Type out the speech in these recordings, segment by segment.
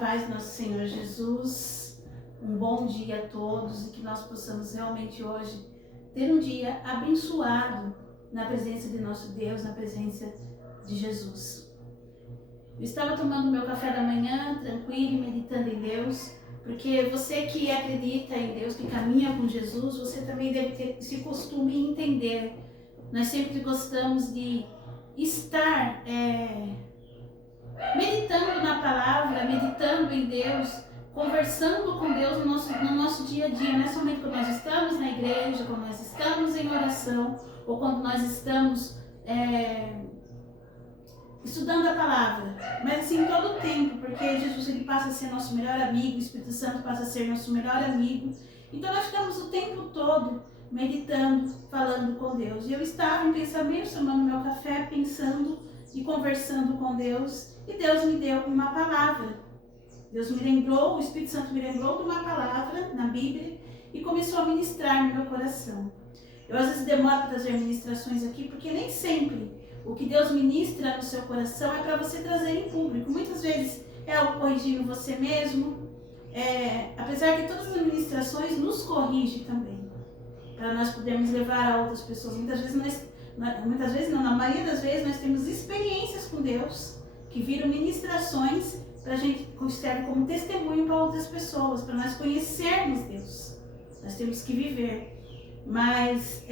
paz do nosso Senhor Jesus, um bom dia a todos e que nós possamos realmente hoje ter um dia abençoado na presença de nosso Deus, na presença de Jesus. Eu estava tomando meu café da manhã, tranquilo, meditando em Deus, porque você que acredita em Deus, que caminha com Jesus, você também deve ter esse costume em entender. Nós sempre gostamos de estar meditando na palavra, meditando em Deus, conversando com Deus no nosso dia a dia. Não é somente quando nós estamos na igreja, quando nós estamos em oração, ou quando nós estamos estudando a palavra, mas assim todo o tempo, porque Jesus ele passa a ser nosso melhor amigo, o Espírito Santo passa a ser nosso melhor amigo. Então nós ficamos o tempo todo meditando, falando com Deus. E eu estava em pensamento, tomando meu café, pensando e conversando com Deus, e Deus me deu uma palavra. Deus me lembrou, o Espírito Santo me lembrou de uma palavra na Bíblia e começou a ministrar no meu coração. Eu às vezes demoro para trazer ministrações aqui, porque nem sempre o que Deus ministra no seu coração é para você trazer em público. Muitas vezes é algo corrigindo você mesmo, apesar que todas as ministrações nos corrigem também, para nós podermos levar a outras pessoas. Muitas vezes não, na maioria das vezes nós temos experiências com Deus que viram ministrações para a gente serve como testemunho para outras pessoas, para nós conhecermos Deus. Nós temos que viver. Mas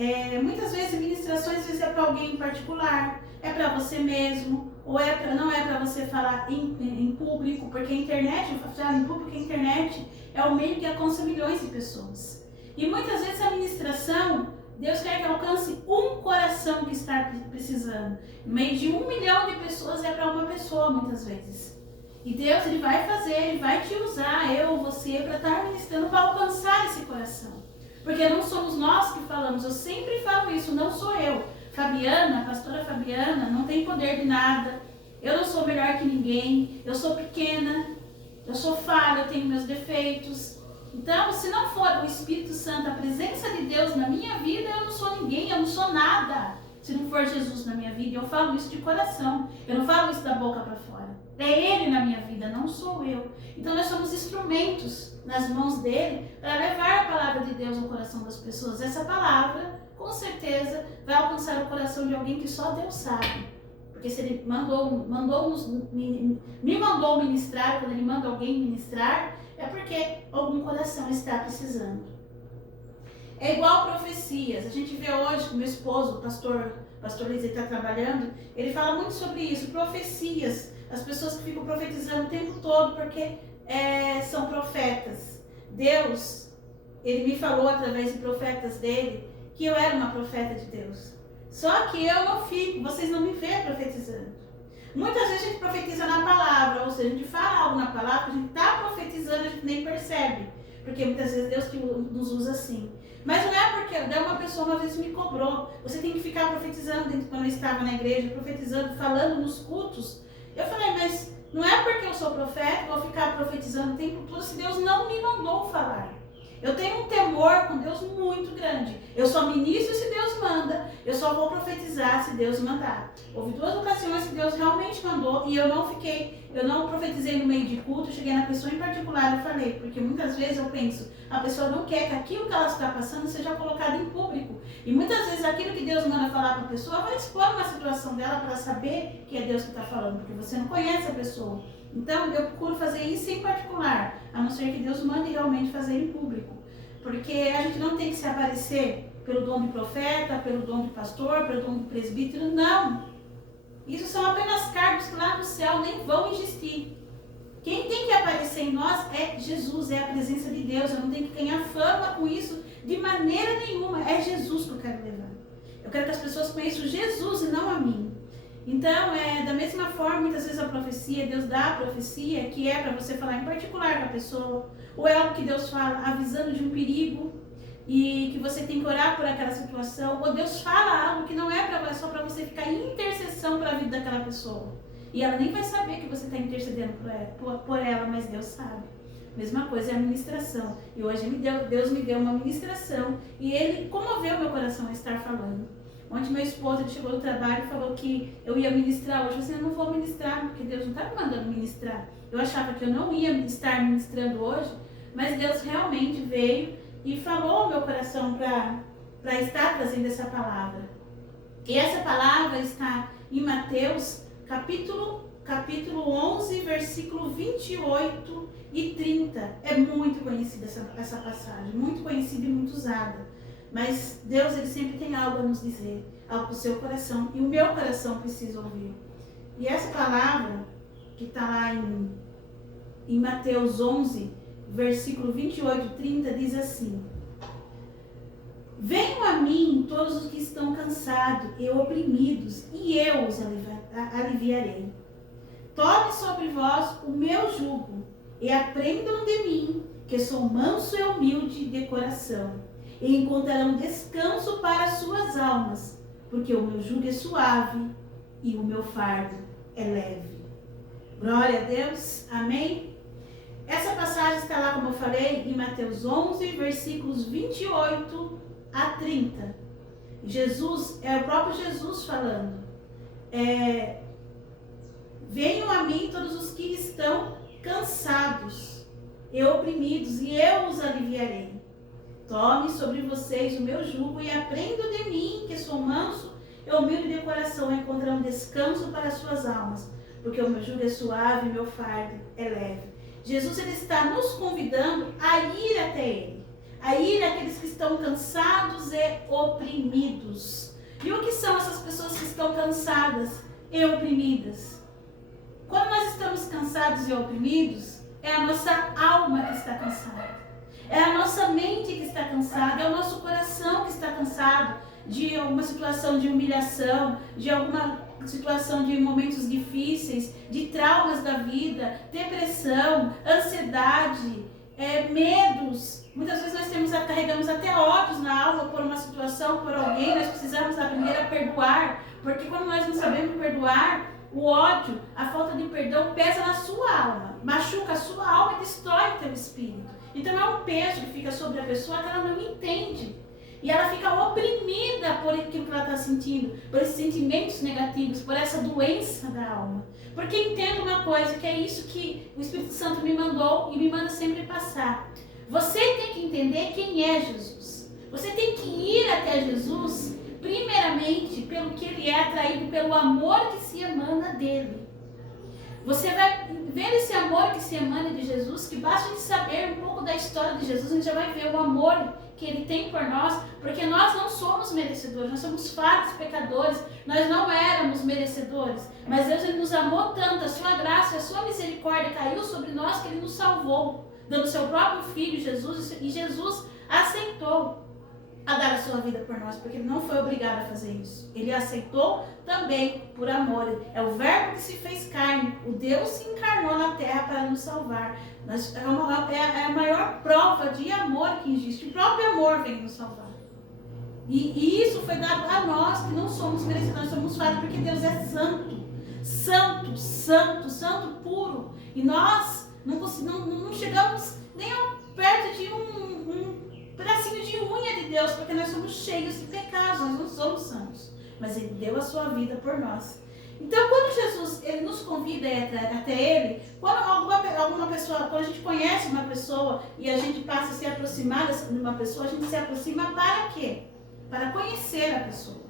muitas vezes ministrações às vezes é para alguém em particular, é para você mesmo, ou não é para você falar em público, porque a internet, falar em público, a internet é o meio que alcança milhões de pessoas. E muitas vezes a ministração, Deus quer que alcance um coração que está precisando. No meio de 1 milhão de pessoas é para uma pessoa muitas vezes. E Deus ele vai fazer, ele vai te usar, eu ou você, para estar ministrando, para alcançar esse coração. Porque não somos nós que falamos, eu sempre falo isso, não sou eu. Fabiana, a pastora Fabiana, não tem poder de nada. Eu não sou melhor que ninguém, eu sou pequena, eu sou falha, eu tenho meus defeitos. Então, se não for o Espírito Santo, a presença de Deus na minha vida, eu não sou ninguém, eu não sou nada. Se não for Jesus na minha vida, eu falo isso de coração, eu não falo isso da boca para fora. É Ele na minha vida, não sou eu. Então nós somos instrumentos nas mãos dele para levar a palavra de Deus ao coração das pessoas. Essa palavra, com certeza, vai alcançar o coração de alguém que só Deus sabe. Porque se ele me mandou ministrar, quando ele manda alguém ministrar, é porque algum coração está precisando. É igual profecias. A gente vê hoje que meu esposo, o pastor Luiz, ele está trabalhando, ele fala muito sobre isso, profecias. As pessoas que ficam profetizando o tempo todo porque são profetas. Deus, ele me falou através de profetas dele que eu era uma profeta de Deus. Só que eu não fico, vocês não me veem profetizando. Muitas vezes a gente profetiza na palavra, ou seja, a gente fala algo na palavra, a gente está profetizando, a gente nem percebe. Porque muitas vezes Deus que nos usa assim. Mas não é porque uma pessoa uma vez me cobrou. Você tem que ficar profetizando quando eu estava na igreja, profetizando, falando nos cultos. Eu falei, mas não é porque eu sou profeta, vou ficar profetizando o tempo todo se Deus não me mandou falar. Eu tenho um temor com Deus muito grande. Eu só ministro se Deus manda, eu só vou profetizar se Deus mandar. Houve 2 ocasiões que Deus realmente mandou e eu não profetizei no meio de culto, eu cheguei na pessoa em particular e falei, porque muitas vezes eu penso, a pessoa não quer que aquilo que ela está passando seja colocado em público. E muitas vezes aquilo que Deus manda falar para a pessoa vai expor uma situação dela para saber que é Deus que está falando, porque você não conhece a pessoa. Então eu procuro fazer isso em particular, a não ser que Deus mande realmente fazer em público. Porque a gente não tem que se aparecer pelo dom de profeta, pelo dom de pastor, pelo dom de presbítero, não. Isso são apenas cargos que lá no céu nem vão existir. Quem tem que aparecer em nós é Jesus, é a presença de Deus. Eu não tenho que ganhar fama com isso de maneira nenhuma. É Jesus que eu quero levar. Eu quero que as pessoas conheçam Jesus e não a mim. Então, da mesma forma, muitas vezes a profecia, Deus dá a profecia, que é para você falar em particular com a pessoa, ou é algo que Deus fala avisando de um perigo e que você tem que orar por aquela situação, ou Deus fala algo que não é só para você ficar em intercessão para a vida daquela pessoa. E ela nem vai saber que você está intercedendo por ela, mas Deus sabe. Mesma coisa é a ministração. E hoje Deus me deu uma ministração e Ele comoveu meu coração a estar falando. Ontem meu esposo ele chegou do trabalho e falou que eu ia ministrar hoje. Eu falei assim, eu não vou ministrar, porque Deus não está me mandando ministrar. Eu achava que eu não ia estar ministrando hoje, mas Deus realmente veio e falou ao meu coração para estar trazendo essa palavra. E essa palavra está em Mateus, capítulo 11, versículo 28 e 30. É muito conhecida essa passagem, muito conhecida e muito usada. Mas Deus, ele sempre tem algo a nos dizer, algo para o seu coração, e o meu coração precisa ouvir. E essa palavra, que está lá em Mateus 11, versículo 28 e 30, diz assim: venham a mim todos os que estão cansados e oprimidos, e eu os aliviarei. Tome sobre vós o meu jugo, e aprendam de mim, que sou manso e humilde de coração, e encontrarão descanso para as suas almas, porque o meu jugo é suave e o meu fardo é leve. Glória a Deus, amém? Essa passagem está lá, como eu falei, em Mateus 11, versículos 28 a 30. Jesus, é o próprio Jesus falando. Venham a mim todos os que estão cansados e oprimidos, e eu os aliviarei. Tome sobre vocês o meu jugo e aprendam de mim, que sou manso e humilde de coração, e encontrarão descanso para as suas almas, porque o meu jugo é suave e o meu fardo é leve. Jesus, ele está nos convidando a ir até ele, a ir àqueles que estão cansados e oprimidos. E o que são essas pessoas que estão cansadas e oprimidas? Quando nós estamos cansados e oprimidos, é a nossa alma que está cansada, é a nossa mente que está cansada, é o nosso coração que está cansado de alguma situação de humilhação, de alguma situação de momentos difíceis, de traumas da vida, depressão, ansiedade, medos. Muitas vezes nós carregamos até ódios na alma por uma situação, por alguém. Nós precisamos aprender a perdoar, porque quando nós não sabemos perdoar, o ódio, a falta de perdão pesa na sua alma, machuca a sua alma e destrói o teu espírito. Então é um peso que fica sobre a pessoa que ela não entende. E ela fica oprimida por aquilo que ela está sentindo, por esses sentimentos negativos, por essa doença da alma. Porque entenda uma coisa, que é isso que o Espírito Santo me mandou e me manda sempre passar. Você tem que entender quem é Jesus. Você tem que ir até Jesus, primeiramente, pelo que ele é, atraído pelo amor que se emana dele. Você vai ver esse amor que se emana de Jesus, que basta de saber um pouco da história de Jesus, a gente já vai ver o amor que ele tem por nós, porque nós não somos merecedores, nós somos falhos, pecadores, nós não éramos merecedores, mas Deus, ele nos amou tanto, a sua graça, a sua misericórdia caiu sobre nós, que ele nos salvou, dando seu próprio Filho, Jesus, e Jesus aceitou a dar a sua vida por nós, porque ele não foi obrigado a fazer isso. Ele aceitou também por amor. É o verbo que se fez carne. O Deus se encarnou na terra para nos salvar. É a maior prova de amor que existe. O próprio amor vem nos salvar. E isso foi dado a nós, que não somos merecedores, nós somos falhos, porque Deus é santo. Santo, santo, santo puro. E nós não chegamos nem perto de um pedacinho de unha de Deus, porque nós somos cheios de pecados, nós não somos santos, mas ele deu a sua vida por nós. Então, quando Jesus ele nos convida até ele, quando alguma pessoa, quando a gente conhece uma pessoa e a gente passa a se aproximar de uma pessoa, a gente se aproxima para quê? Para conhecer a pessoa.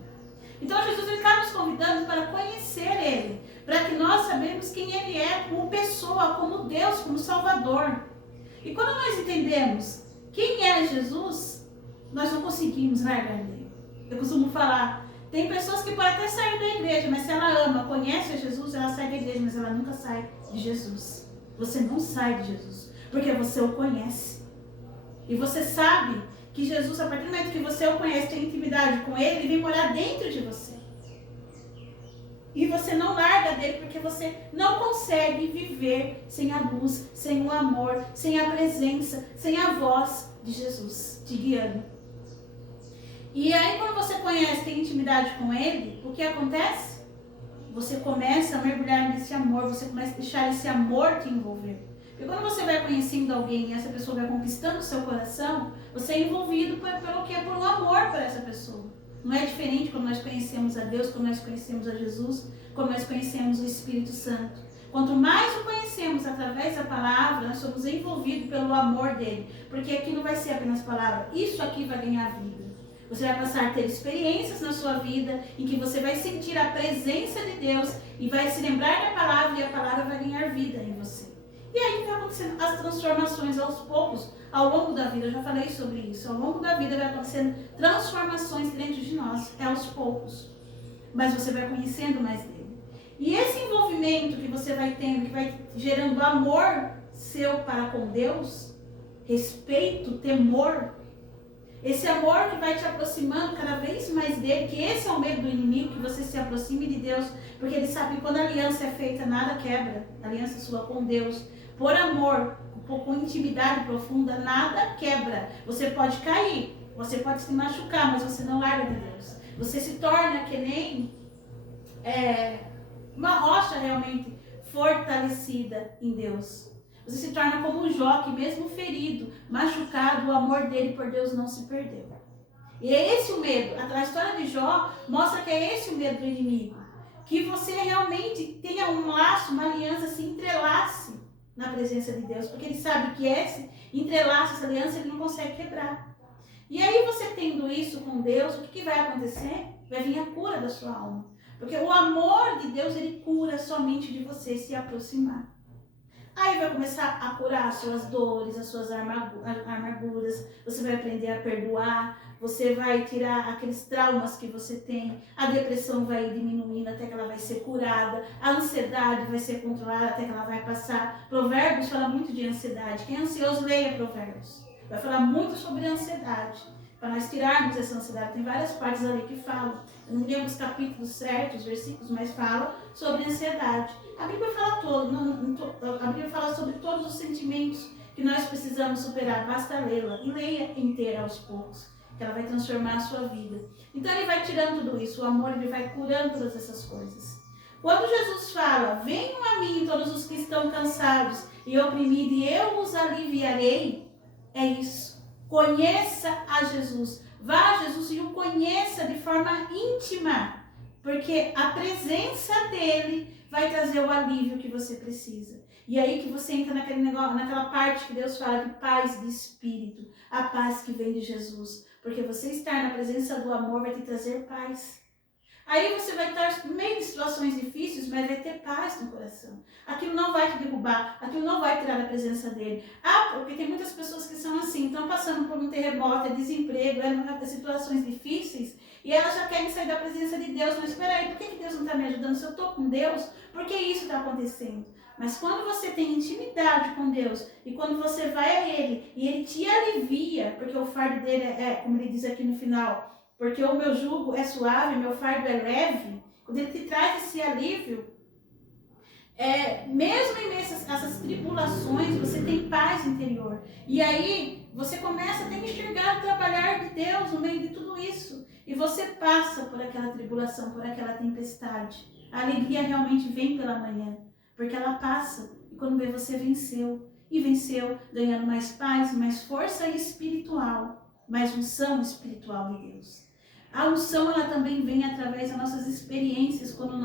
Então Jesus está nos convidando para conhecer ele, para que nós sabemos quem ele é como pessoa, como Deus, como Salvador. E quando nós entendemos quem é Jesus, nós não conseguimos largar dele. Eu costumo falar, tem pessoas que podem até sair da igreja, mas se ela ama, conhece a Jesus, ela sai da igreja, mas ela nunca sai de Jesus. Você não sai de Jesus, porque você o conhece. E você sabe que Jesus, a partir do momento que você o conhece, tem intimidade com ele, ele vem morar dentro de você. E você não larga dele, porque você não consegue viver sem a luz, sem o amor, sem a presença, sem a voz de Jesus te guiando. E aí, quando você conhece, tem intimidade com ele, o que acontece? Você começa a mergulhar nesse amor, você começa a deixar esse amor te envolver. E quando você vai conhecendo alguém e essa pessoa vai conquistando o seu coração, você é envolvido pelo que é por um amor por essa pessoa. Não é diferente como nós conhecemos a Deus, como nós conhecemos a Jesus, como nós conhecemos o Espírito Santo. Quanto mais o conhecemos através da palavra, nós somos envolvidos pelo amor dele. Porque aqui não vai ser apenas palavra, isso aqui vai ganhar vida. Você vai passar a ter experiências na sua vida em que você vai sentir a presença de Deus e vai se lembrar da palavra e a palavra vai ganhar vida em você. E aí vai acontecendo as transformações aos poucos, ao longo da vida. Eu já falei sobre isso. Ao longo da vida vai acontecendo transformações dentro de nós, é aos poucos. Mas você vai conhecendo mais dele. E esse envolvimento que você vai tendo, que vai gerando amor seu para com Deus, respeito, temor, esse amor que vai te aproximando cada vez mais dele, que esse é o medo do inimigo, que você se aproxime de Deus, porque ele sabe que quando a aliança é feita, nada quebra, a aliança sua com Deus, por amor, com intimidade profunda, nada quebra. Você pode cair, você pode se machucar, mas você não larga de Deus. Você se torna que nem uma rocha realmente fortalecida em Deus. Você se torna como um Jó, que mesmo ferido, machucado, o amor dele por Deus não se perdeu. E é esse o medo. A história de Jó mostra que é esse o medo do inimigo. Que você realmente tenha um laço, uma aliança, se entrelace na presença de Deus. Porque ele sabe que esse entrelaço, essa aliança, ele não consegue quebrar. E aí você tendo isso com Deus, o que vai acontecer? Vai vir a cura da sua alma. Porque o amor de Deus, ele cura somente de você se aproximar. Aí vai começar a curar as suas dores, as suas amarguras, você vai aprender a perdoar, você vai tirar aqueles traumas que você tem, a depressão vai diminuindo até que ela vai ser curada, a ansiedade vai ser controlada até que ela vai passar. Provérbios fala muito de ansiedade, quem é ansioso leia Provérbios, vai falar muito sobre ansiedade, para nós tirarmos essa ansiedade. Tem várias partes ali que falam, eu não lembro os capítulos certos, os versículos, mas falam sobre ansiedade. A Bíblia fala a Bíblia fala sobre todos os sentimentos que nós precisamos superar. Basta lê-la e leia inteira aos poucos, que ela vai transformar a sua vida. Então ele vai tirando tudo isso, o amor, ele vai curando todas essas coisas. Quando Jesus fala, venham a mim todos os que estão cansados e oprimidos e eu os aliviarei, é isso. Conheça a Jesus, vá a Jesus e o conheça de forma íntima, porque a presença dele vai trazer o alívio que você precisa. E aí que você entra naquele negócio, naquela parte que Deus fala de paz de espírito, a paz que vem de Jesus. Porque você estar na presença do amor vai te trazer paz. Aí você vai estar no meio de situações difíceis, mas vai ter paz no coração. Aquilo não vai te derrubar, aquilo não vai tirar a presença dele. Ah, porque tem muitas pessoas que são assim, estão passando por um terremoto, desemprego, situações difíceis, e elas já querem sair da presença de Deus. Mas espera aí, por que Deus não está me ajudando? Se eu estou com Deus, por que isso está acontecendo? Mas quando você tem intimidade com Deus, e quando você vai a Ele, e Ele te alivia, porque o fardo dele como ele diz aqui no final, porque o meu jugo é suave, meu fardo é leve, quando ele te traz esse alívio, mesmo em meio a essas tribulações, você tem paz interior. E aí, você começa a ter que enxergar o trabalhar de Deus no meio de tudo isso. E você passa por aquela tribulação, por aquela tempestade. A alegria realmente vem pela manhã, porque ela passa. E quando vê, você venceu. E venceu, ganhando mais paz, mais força espiritual, mais unção espiritual de Deus. A unção, ela também vem através das nossas experiências, quanto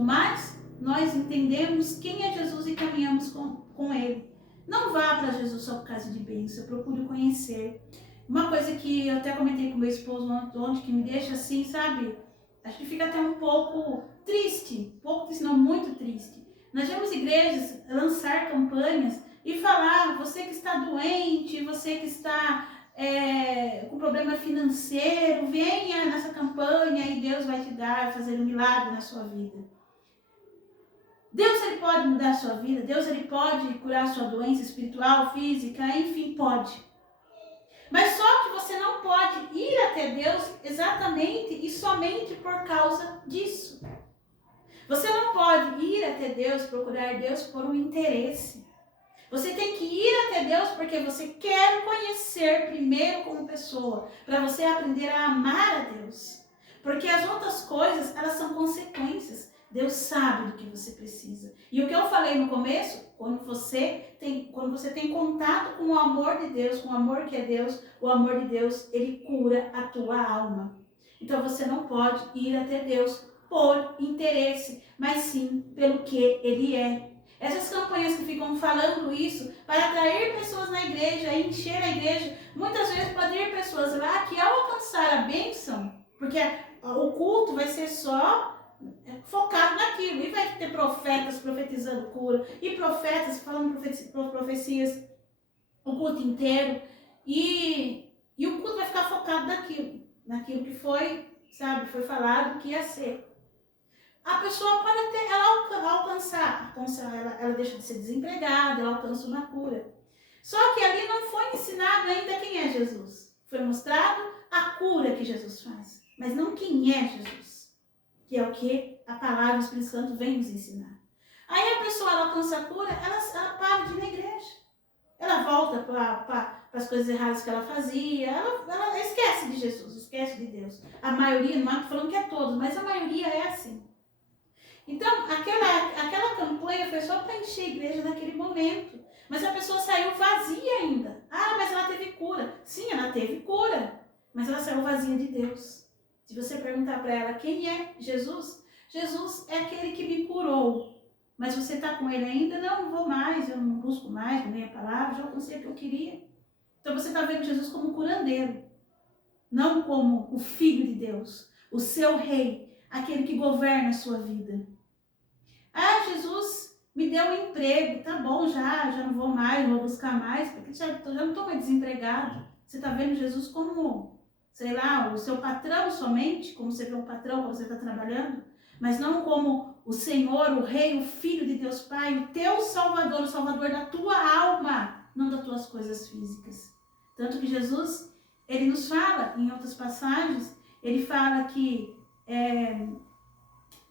mais nós entendemos quem é Jesus e caminhamos com Ele. Não vá para Jesus só por causa de bênção, procure conhecer. Uma coisa que eu até comentei com meu esposo ontem, que me deixa assim, sabe? Acho que fica até um pouco triste, não, muito triste. Nós vemos igrejas lançar campanhas e falar, você que está doente, você que está com problema financeiro, venha nessa campanha e Deus vai te fazer um milagre na sua vida. Deus, ele pode mudar a sua vida, Deus, ele pode curar a sua doença espiritual, física, enfim, pode. Mas só que você não pode ir até Deus exatamente e somente por causa disso. Você não pode ir até Deus, procurar Deus por um interesse. Você tem que ir até Deus porque você quer conhecer primeiro como pessoa, para você aprender a amar a Deus. Porque as outras coisas, elas são consequências. Deus sabe do que você precisa. E o que eu falei no começo, quando você tem contato com o amor de Deus, com o amor que é Deus, o amor de Deus, ele cura a tua alma. Então você não pode ir até Deus por interesse, mas sim pelo que Ele é. Essas campanhas que ficam falando isso para atrair pessoas na igreja, encher a igreja, muitas vezes pode ir pessoas lá que ao alcançar a bênção, porque o culto vai ser só focado naquilo, e vai ter profetas profetizando cura, e profetas falando profecias o culto inteiro, e o culto vai ficar focado naquilo que foi, sabe, foi falado que ia ser. A pessoa pode até ela alcançar ela deixa de ser desempregada, ela alcança uma cura. Só que ali não foi ensinado ainda quem é Jesus. Foi mostrado a cura que Jesus faz, mas não quem é Jesus, que é o que a palavra do Espírito Santo vem nos ensinar. Aí a pessoa ela alcança a cura, ela para de ir na igreja. Ela volta para as coisas erradas que ela fazia, ela esquece de Jesus, esquece de Deus. A maioria, não estou falando que é todos, mas a maioria é assim. Então, aquela campanha foi só para encher a igreja naquele momento. Mas a pessoa saiu vazia ainda. Ah, mas ela teve cura. Sim, ela teve cura, mas ela saiu vazia de Deus. Se você perguntar para ela quem é Jesus, Jesus é aquele que me curou. Mas você está com ele ainda? Não vou mais, eu não busco mais, não leio a palavra, já alcancei o que eu queria. Então você está vendo Jesus como curandeiro, não como o Filho de Deus, o seu rei, aquele que governa a sua vida. Ah, Jesus me deu um emprego, tá bom, já não vou mais, não vou buscar mais, porque já não estou mais desempregado. Você está vendo Jesus como, sei lá, o seu patrão somente, como você vê um patrão quando você está trabalhando, mas não como o Senhor, o Rei, o Filho de Deus Pai, o teu Salvador, o Salvador da tua alma, não das tuas coisas físicas. Tanto que Jesus, ele nos fala, em outras passagens, ele fala que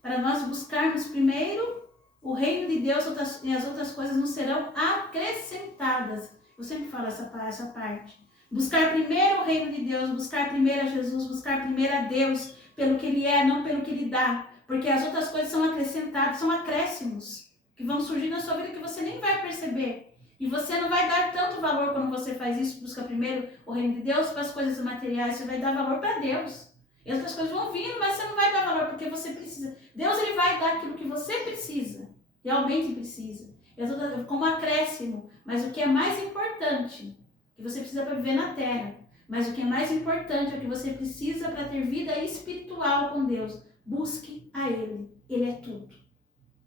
para nós buscarmos primeiro o reino de Deus e as outras coisas nos serão acrescentadas. Eu sempre falo essa parte. Buscar primeiro o reino de Deus, buscar primeiro a Jesus, buscar primeiro a Deus, pelo que Ele é, não pelo que Ele dá. Porque as outras coisas são acrescentadas, são acréscimos, que vão surgir na sua vida que você nem vai perceber. E você não vai dar tanto valor quando você faz isso, busca primeiro o reino de Deus, para as coisas materiais, você vai dar valor para Deus. E as outras coisas vão vindo, mas você não vai dar valor porque você precisa. Deus ele vai dar aquilo que você precisa, realmente precisa. Como acréscimo. Mas o que é mais importante, que você precisa para viver na terra, mas o que é mais importante é o que você precisa para ter vida espiritual com Deus. Busque a Ele. Ele é tudo.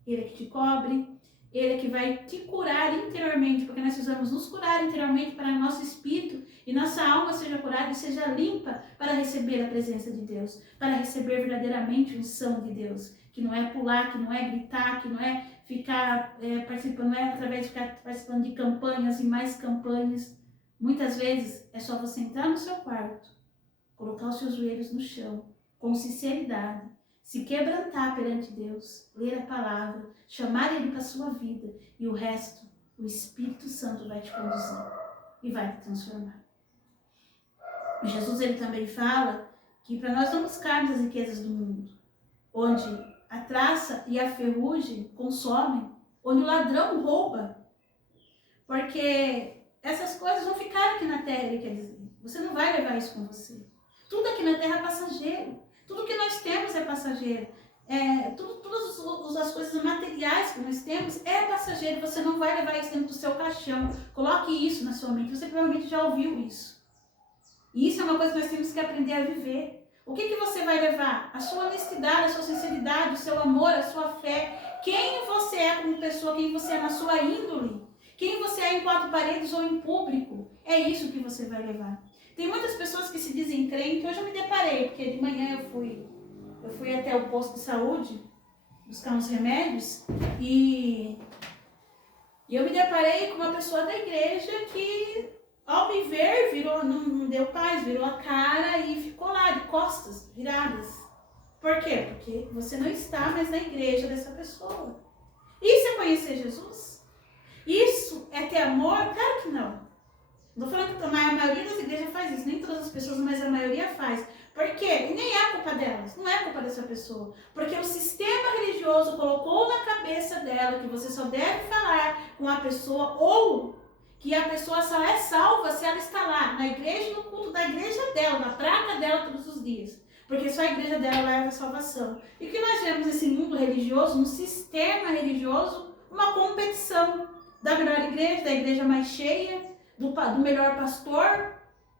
Ele é que te cobre, Ele é que vai te curar interiormente, porque nós precisamos nos curar interiormente para nosso espírito e nossa alma seja curada e seja limpa para receber a presença de Deus, para receber verdadeiramente a unção de Deus, que não é pular, que não é gritar, que não é ficar participando, não é através de ficar participando de campanhas e mais campanhas. Muitas vezes é só você entrar no seu quarto, colocar os seus joelhos no chão, com sinceridade, se quebrantar perante Deus, ler a palavra, chamar Ele para a sua vida e o resto, o Espírito Santo vai te conduzir e vai te transformar. E Jesus ele também fala que para nós não buscarmos as riquezas do mundo, onde a traça e a ferrugem consomem, onde o ladrão rouba, porque essas coisas vão ficar aqui na terra, ele quer dizer. Você não vai levar isso com você. Tudo aqui na terra é passageiro. Tudo que nós temos é passageiro. Todas as coisas materiais que nós temos é passageiro. Você não vai levar isso dentro do seu caixão. Coloque isso na sua mente. Você provavelmente já ouviu isso. E isso é uma coisa que nós temos que aprender a viver. O que você vai levar? A sua honestidade, a sua sinceridade, o seu amor, a sua fé. Quem você é como pessoa, quem você é na sua índole. Quem você é em quatro paredes ou em público. É isso que você vai levar. Tem muitas pessoas que se dizem crentes. Hoje eu me deparei, porque de manhã eu fui até o posto de saúde buscar uns remédios e eu me deparei com uma pessoa da igreja que ao me ver não deu paz, virou a cara e ficou lá de costas viradas. Por quê? Porque você não está mais na igreja dessa pessoa. Isso é conhecer Jesus? Isso é ter amor? Claro que não. Não estou falando que a maioria das igrejas faz isso, nem todas as pessoas, mas a maioria faz. Por quê? E nem é culpa delas, não é culpa dessa pessoa. Porque o sistema religioso colocou na cabeça dela que você só deve falar com a pessoa ou que a pessoa só é salva se ela está lá, na igreja, no culto da igreja dela, na praça dela todos os dias. Porque só a igreja dela leva a salvação. E o que nós vemos nesse mundo religioso, no sistema religioso, uma competição da melhor igreja, da igreja mais cheia, do melhor pastor,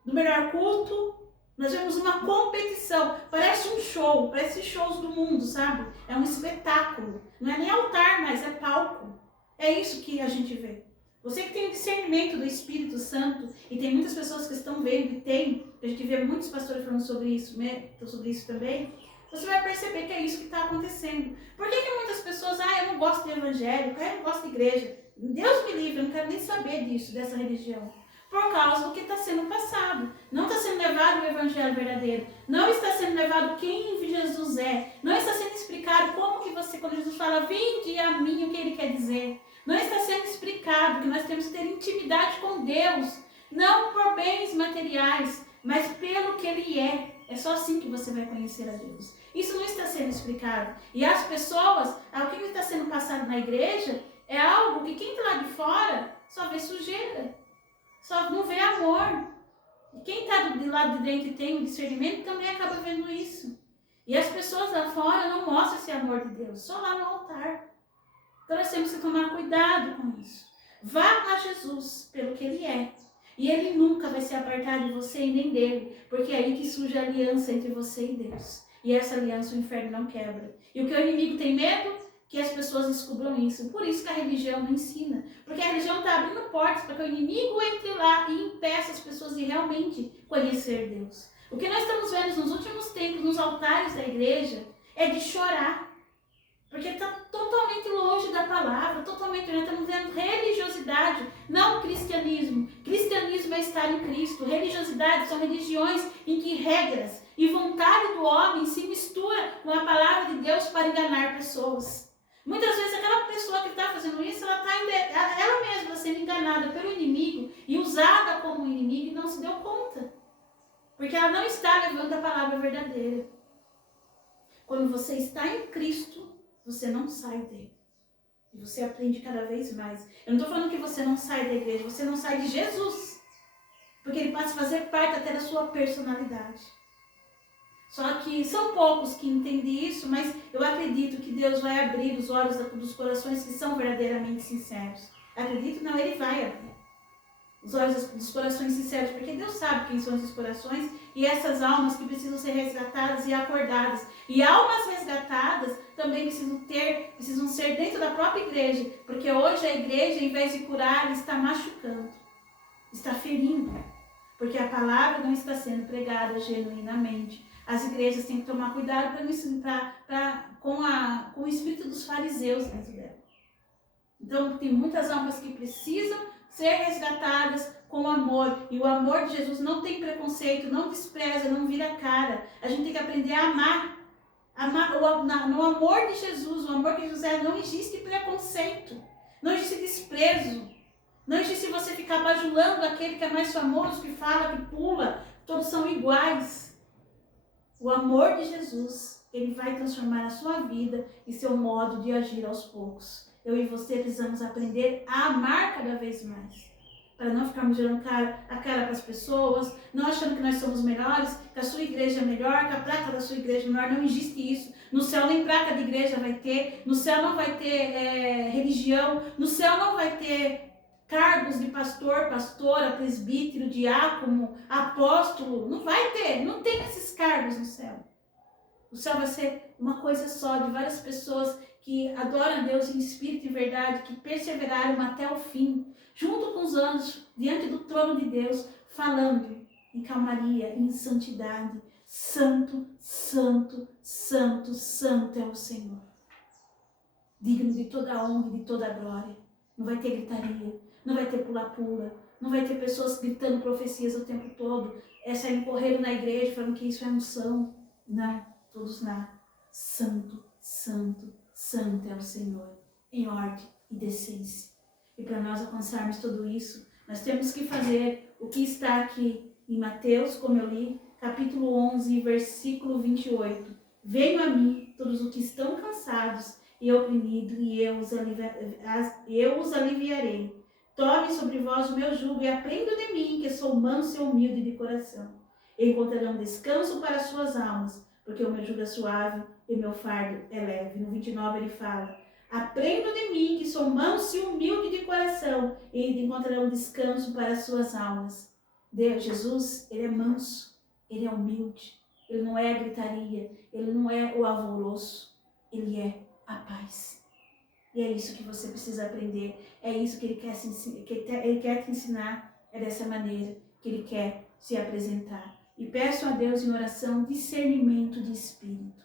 do melhor culto. Nós vemos uma competição, parece um show, parece shows do mundo, sabe? É um espetáculo, não é nem altar, mas é palco. É isso que a gente vê. Você que tem o discernimento do Espírito Santo, e tem muitas pessoas que estão vendo, a gente vê muitos pastores falando sobre isso, né? Sobre isso também, você vai perceber que é isso que está acontecendo. Por que muitas pessoas, eu não gosto de evangélico, eu não gosto de igreja? Deus me livre, eu não quero nem saber disso, dessa religião. Por causa do que está sendo passado. Não está sendo levado o evangelho verdadeiro. Não está sendo levado quem Jesus é. Não está sendo explicado como que você, quando Jesus fala, vinde a mim, o que ele quer dizer. Não está sendo explicado que nós temos que ter intimidade com Deus. Não por bens materiais, mas pelo que ele é. É só assim que você vai conhecer a Deus. Isso não está sendo explicado. E as pessoas, o que está sendo passado na igreja, é algo que quem está lá de fora só vê sujeira. Só não vê amor. E quem está do lado de dentro e tem o discernimento também acaba vendo isso. E as pessoas lá fora não mostram esse amor de Deus, só lá no altar. Então nós temos que tomar cuidado com isso. Vá a Jesus pelo que ele é. E ele nunca vai se apartar de você e nem dele. Porque é aí que surge a aliança entre você e Deus. E essa aliança o inferno não quebra. E o que o inimigo tem medo? Que as pessoas descubram isso. Por isso que a religião não ensina. Porque a religião está abrindo portas para que o inimigo entre lá e impeça as pessoas de realmente conhecer Deus. O que nós estamos vendo nos últimos tempos, nos altares da igreja, é de chorar. Porque está totalmente longe da palavra, totalmente, nós estamos vendo religiosidade, não cristianismo. Cristianismo é estar em Cristo. Religiosidade são religiões em que regras e vontade do homem se mistura com a palavra de Deus para enganar pessoas. Muitas vezes aquela pessoa que está fazendo isso, ela mesma está sendo enganada pelo inimigo e usada como inimigo e não se deu conta. Porque ela não está levando a palavra verdadeira. Quando você está em Cristo, você não sai dele. E você aprende cada vez mais. Eu não estou falando que você não sai da igreja, você não sai de Jesus. Porque ele passa a fazer parte até da sua personalidade. Só que são poucos que entendem isso, mas eu acredito que Deus vai abrir os olhos dos corações que são verdadeiramente sinceros. Acredito? Não, ele vai abrir os olhos dos corações sinceros, porque Deus sabe quem são esses corações e essas almas que precisam ser resgatadas e acordadas. E almas resgatadas também precisam ser dentro da própria igreja, porque hoje a igreja, em vez de curar, está machucando, está ferindo, porque a palavra não está sendo pregada genuinamente. As igrejas têm que tomar cuidado com o espírito dos fariseus dentro dela. Então, tem muitas almas que precisam ser resgatadas com amor. E o amor de Jesus não tem preconceito, não despreza, não vira cara. A gente tem que aprender a amar. No amor de Jesus, o amor que Jesus é, não existe preconceito, não existe desprezo. Não existe você ficar bajulando aquele que é mais famoso, que fala, que pula, todos são iguais. O amor de Jesus, ele vai transformar a sua vida e seu modo de agir aos poucos. Eu e você precisamos aprender a amar cada vez mais. Para não ficarmos girando a cara para as pessoas, não achando que nós somos melhores, que a sua igreja é melhor, que a placa da sua igreja é melhor. Não existe isso. No céu nem placa de igreja vai ter, no céu não vai ter religião, no céu não vai ter cargos de pastor, pastora, presbítero, diácono, apóstolo. Não vai ter, não tem esses cargos no céu. O céu vai ser uma coisa só, de várias pessoas que adoram a Deus em espírito e verdade, que perseveraram até o fim, junto com os anjos, diante do trono de Deus, falando em calmaria, em santidade. Santo, santo, santo, santo é o Senhor. Digno de toda a honra e de toda a glória. Não vai ter gritaria, não vai ter pula-pula, não vai ter pessoas gritando profecias o tempo todo, saindo correndo na igreja falando que isso é unção. Não, todos lá. Santo, santo, santo é o Senhor, em ordem e decência. E para nós alcançarmos tudo isso, nós temos que fazer o que está aqui em Mateus, como eu li, capítulo 11, versículo 28. Venham a mim todos os que estão cansados e oprimidos, e eu os aliviarei. Tome sobre vós o meu jugo e aprendam de mim, que sou manso e humilde de coração. Encontrarão descanso para suas almas, porque o meu jugo é suave e o meu fardo é leve. No 29 ele fala: aprendam de mim, que sou manso e humilde de coração, e encontrarão descanso para as suas almas. Deus, Jesus, ele é manso, ele é humilde, ele não é a gritaria, ele não é o alvoroço, ele é a paz. E é isso que você precisa aprender, é isso que ele quer te ensinar, é dessa maneira que ele quer se apresentar. E peço a Deus em oração discernimento de espírito.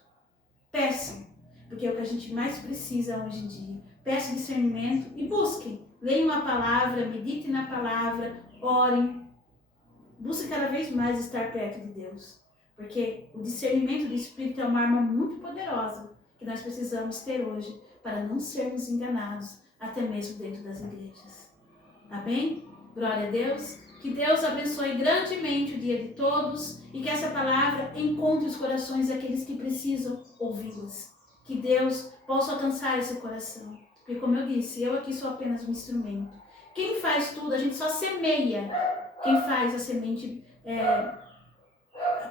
Peçam, porque é o que a gente mais precisa hoje em dia. Peçam discernimento e busquem. Leiam a palavra, meditem na palavra, orem. Busquem cada vez mais estar perto de Deus. Porque o discernimento do espírito é uma arma muito poderosa que nós precisamos ter hoje para não sermos enganados, até mesmo dentro das igrejas. Amém? Glória a Deus. Que Deus abençoe grandemente o dia de todos e que essa palavra encontre os corações daqueles que precisam ouvi-las. Que Deus possa alcançar esse coração. Porque, como eu disse, eu aqui sou apenas um instrumento. Quem faz tudo, a gente só semeia. Quem faz a semente,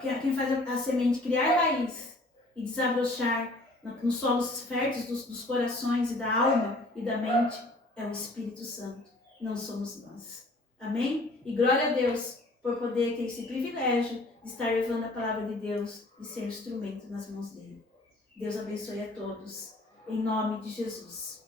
quem faz a semente criar raiz e desabrochar nos solos férteis dos corações e da alma e da mente é o Espírito Santo. Não somos nós. Amém? E glória a Deus por poder ter esse privilégio de estar levando a palavra de Deus e ser instrumento nas mãos dele. Deus abençoe a todos. Em nome de Jesus.